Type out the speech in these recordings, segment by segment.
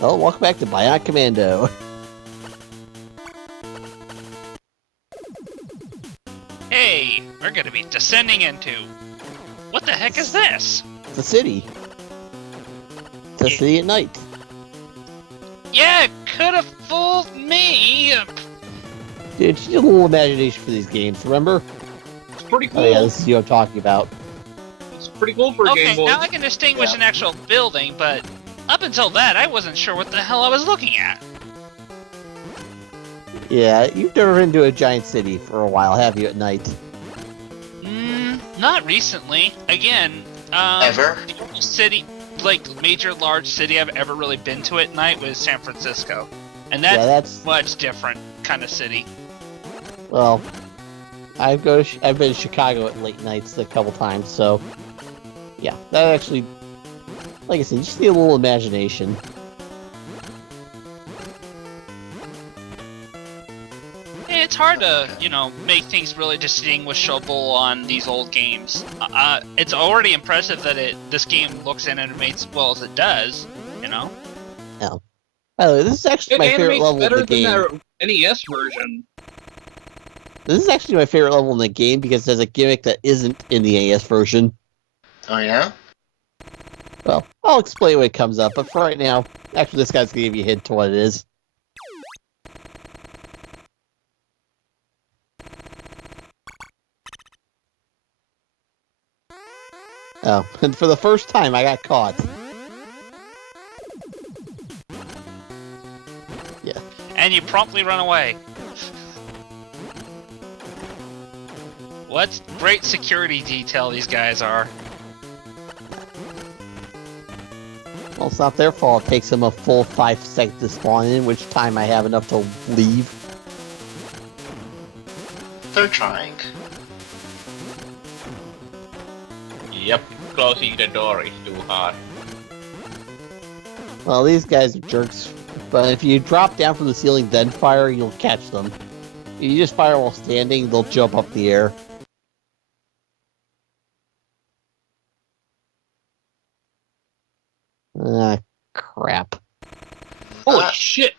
Oh, welcome back to Bionic Commando. Hey, we're gonna be descending into... What the heck is this? It's a city. It's a city at night. Yeah, it could have fooled me. Dude, you need a little imagination for these games, remember? It's pretty cool. Oh yeah, this is what I'm talking about. It's pretty cool for a Game Boy. Okay, now I can distinguish an actual building, but up until that, I wasn't sure what the hell I was looking at. Yeah, you've never been to a giant city for a while, have you, at night? Not recently. Again, Ever? The only city, like, major large city I've ever really been to at night was San Francisco. And that's much different kind of city. Well, I've been to Chicago at late nights a couple times, so... Yeah, that actually... Like I said, you just need a little imagination. It's hard to, make things really distinguishable on these old games. It's already impressive that this game looks and animates as well as it does, Yeah. By the way, this is actually my favorite level of the game. Better than their NES version. This is actually my favorite level in the game because there's a gimmick that isn't in the NES version. Oh, yeah? Well, I'll explain when it comes up, but for right now, actually this guy's gonna give you a hint to what it is. Oh, and for the first time, I got caught. Yeah. and you promptly run away. What great security detail these guys are. Well, it's not their fault. It takes them a full 5 seconds to spawn in, which time I have enough to leave. They're trying. Yep, closing the door is too hard. Well, these guys are jerks. But if you drop down from the ceiling then fire, you'll catch them. If you just fire while standing, they'll jump up the air. Ah, crap. Holy shit!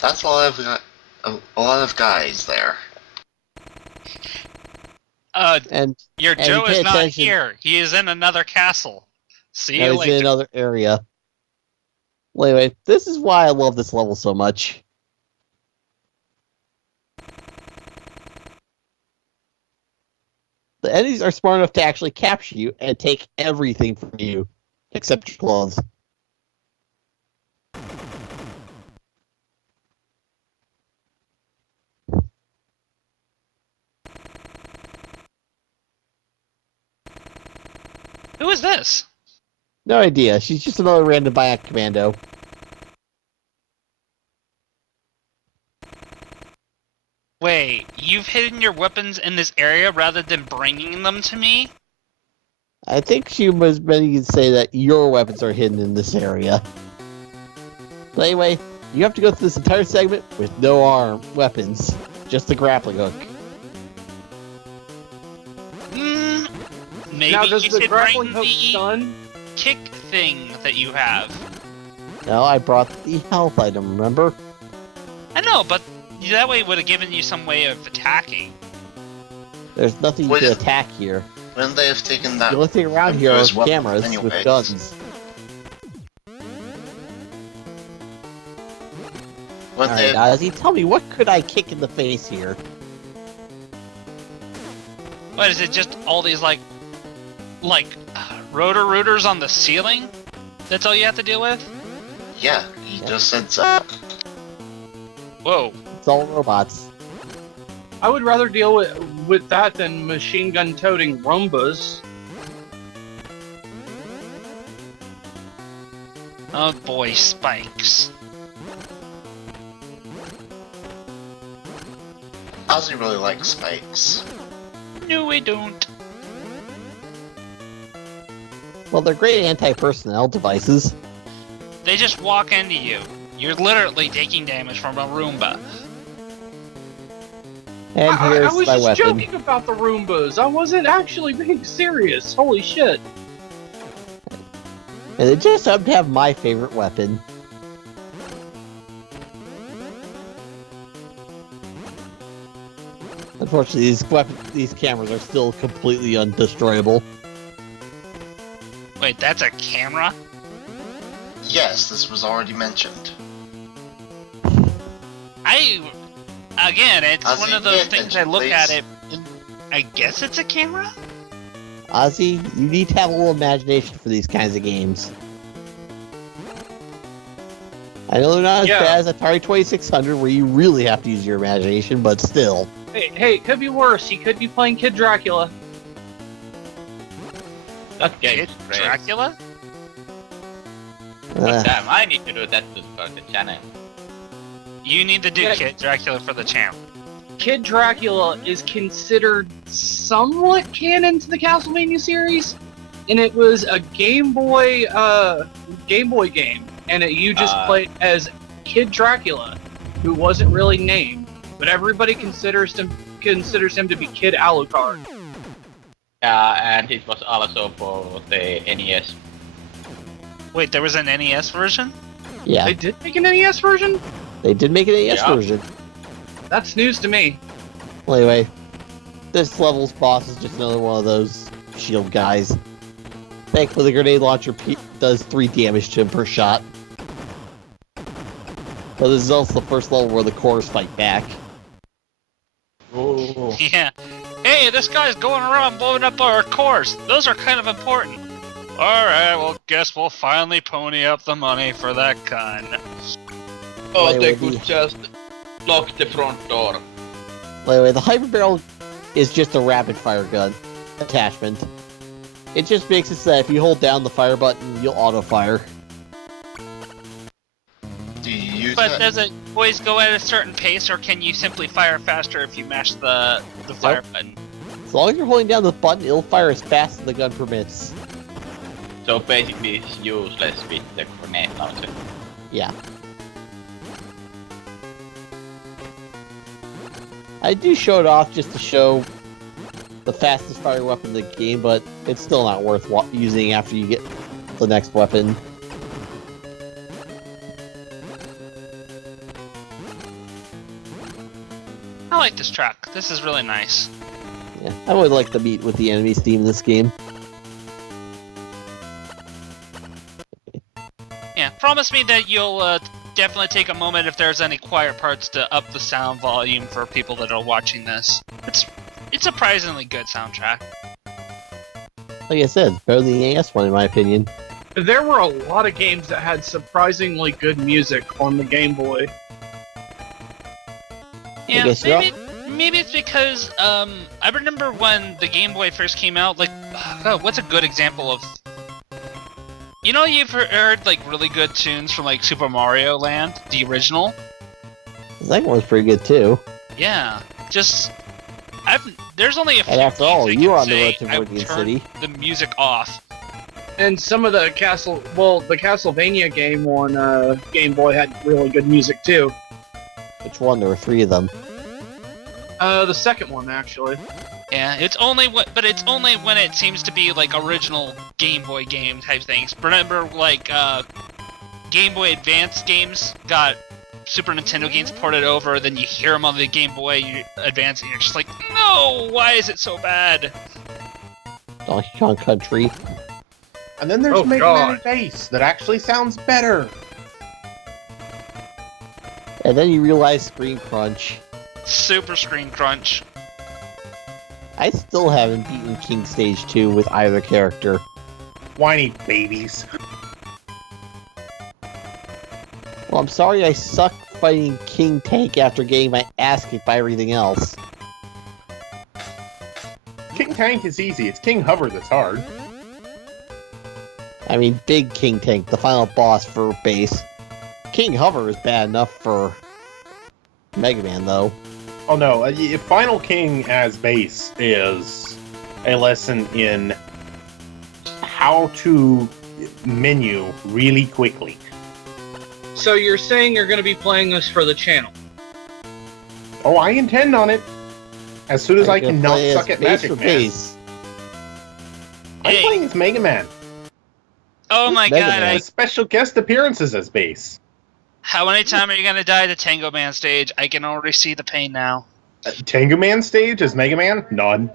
That's a lot of guys there. Your Joe pay is not attention. here. He is in another castle. See you He's later. in another area. Well, anyway, this is why I love this level so much. The enemies are smart enough to actually capture you and take everything from you, except your clothes. Who is this? No idea. She's just another random Bionic Commando. Wait, you've hidden your weapons in this area rather than bringing them to me? I think she was meant to say that your weapons are hidden in this area. But anyway, you have to go through this entire segment with no weapons, just the grappling hook. Maybe Now, does you the should grappling bring hook the stun? kick thing that you have. No, I brought the health item, remember? I know, but that way would have given you some way of attacking. There's nothing you Wait. can attack here. Wouldn't they have taken that? The only thing around here are those weapons cameras anyways? with guns. Wouldn't they Alright, have... Ozzy, tell me, what could I kick in the face here? What, is it just all these, like rotor-rooters on the ceiling? That's all you have to deal with? Yeah, he just said so. Whoa. It's all robots. I would rather deal with that than machine gun toting Roombas. Oh boy, spikes. Ozzy really likes spikes. No, I don't. Well, they're great anti-personnel devices. They just walk into you. You're literally taking damage from a Roomba. And here's I was my just weapon. joking about the Roombas. I wasn't actually being serious. Holy shit. And they just happen to have my favorite weapon. Unfortunately, these cameras are still completely undestroyable. Wait, that's a camera? Yes, this was already mentioned. Again, it's Ozzy, one of those pay things I attention, look at please. it, and I guess it's a camera? Ozzy, you need to have a little imagination for these kinds of games. I know they're not as bad as Atari 2600, where you really have to use your imagination, but still. Hey, it could be worse. He could be playing Kid Dracula. That game's Kid great. Dracula? But damn, I need to do that for the channel. You need to do Yeah. Kid Dracula for the channel. Kid Dracula is considered somewhat canon to the Castlevania series, and it was a Game Boy game, and you just played as Kid Dracula, who wasn't really named, but everybody considers him to be Kid Alucard. Yeah, and it was also for the NES. Wait, there was an NES version? Yeah, They did make an NES version? they did make an NES Yeah. version. That's news to me. Well, anyway, this level's boss is just another one of those shield guys. Thankfully, the grenade launcher does 3 damage to him per shot. But this is also the first level where the cores fight back. Ooh. Yeah. Hey, this guy's going around blowing up our cores. Those are kind of important. Alright, well, guess we'll finally pony up the money for that gun. Oh, Wait, they wait, could just lock the front door. Anyway, the hyper barrel is just a rapid fire gun attachment. It just makes it so that if you hold down the fire button, you'll auto fire. Do you use But it? does it always go at a certain pace, or can you simply fire faster if you mash the fire button? As long as you're holding down the button, it'll fire as fast as the gun permits. So basically it's useless with the grenade launcher. Yeah. I do show it off just to show the fastest fire weapon in the game, but it's still not worth using after you get the next weapon. I like this track. This is really nice. Yeah, I would like to meet with the enemies team in this game. Yeah, promise me that you'll definitely take a moment if there's any quiet parts to up the sound volume for people that are watching this. It's surprisingly good soundtrack. Like I said, better than the AS one in my opinion. There were a lot of games that had surprisingly good music on the Game Boy. Yeah, guess maybe it's because I remember when the Game Boy first came out. Like, God, what's a good example of? You know, you've heard like really good tunes from like Super Mario Land, the original. The second one's pretty good too. Yeah, just there's only a few And after all, games I you can are on the say road to I Meridian turned City. the music off. And some of the the Castlevania game on Game Boy had really good music too. Which one? There were 3 of them. The second one actually. Yeah, it's only but it's only when it seems to be like original Game Boy game type things. Remember, like Game Boy Advance games got Super Nintendo games ported over, then you hear them on the Game Boy Advance, and you're just like, no, why is it so bad? Donkey Kong Country. And then there's Oh, Mega God. Man Bass that actually sounds better. And then you realize Screen Crunch. Super Screen Crunch. I still haven't beaten King Stage 2 with either character. Whiny babies. Well, I'm sorry I suck fighting King Tank after getting my ass kicked by everything else. King Tank is easy. It's King Hover that's hard. I mean, Big King Tank, the final boss for base. King Hover is bad enough for Mega Man, though. Oh no, Final King as base is a lesson in how to menu really quickly. So you're saying you're going to be playing this for the channel? Oh, I intend on it. As soon as I You're can gonna not play as suck at base Magic for Man. base. I'm Hey. playing as Mega Man. Oh my Mega god, Man. With special guest appearances as base. how many times are you gonna die to Tango Man stage? I can already see the pain now. Tengu Man stage as Mega Man? None.